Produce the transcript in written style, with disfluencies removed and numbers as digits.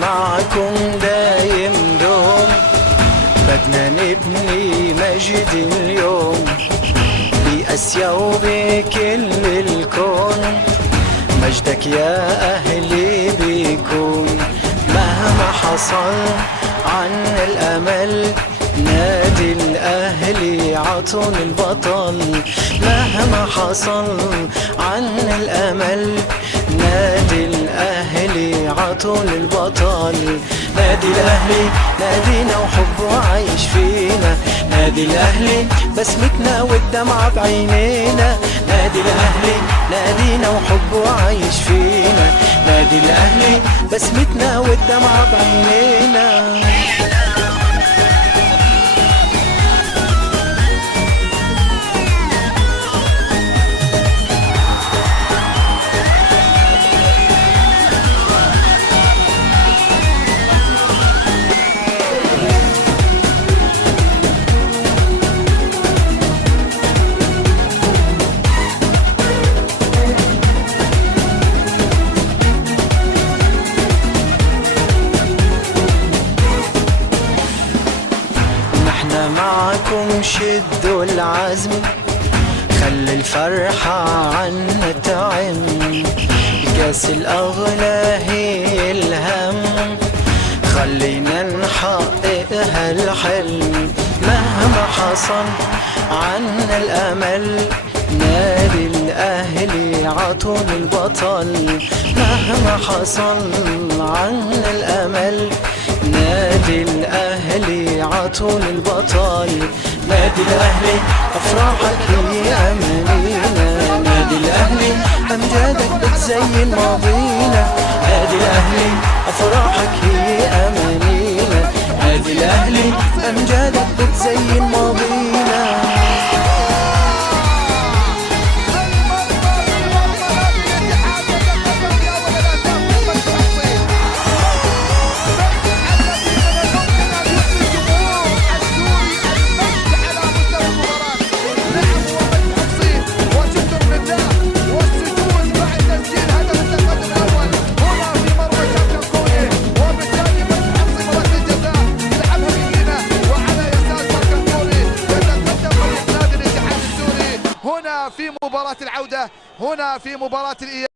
معكم دايم دوم، بدنا نبني مجد اليوم بآسيا وبكل الكون. مجدك يا أهلي بيكون مهما حصل عنا الأمل. نادي الأهلي عطون البطل، مهما حصل عنا الأمل. نادي الأهلي عطون البطل. نادي الأهلي نادينا وحبه عايش فينا. نادي الأهلي بسمتنا والدمعة بعينينا. نادي الأهلي نادينا وحبه عايش فينا. نادي الأهلي بسمتنا والدمعة بعينينا. احنا معكم شدوا العزم، خلي الفرحة عنا تعم. كاس الأغلى هي الهم، خلينا نحقق هالحلم. مهما حصل عنا الأمل. نادي الأهلي عطون البطل، مهما حصل عنا الأمل. نادي الأهلي عطون البطل. نادي الأهلي أفراحك هي أمانينا. نادي الأهلي أمجادك بتزين ماضينا. نادي الأهلي أفراحك هي أمانينا. نادي الأهلي أمجادك بتزين ماضينا. في مباراة العودة، هنا في مباراة الإياب.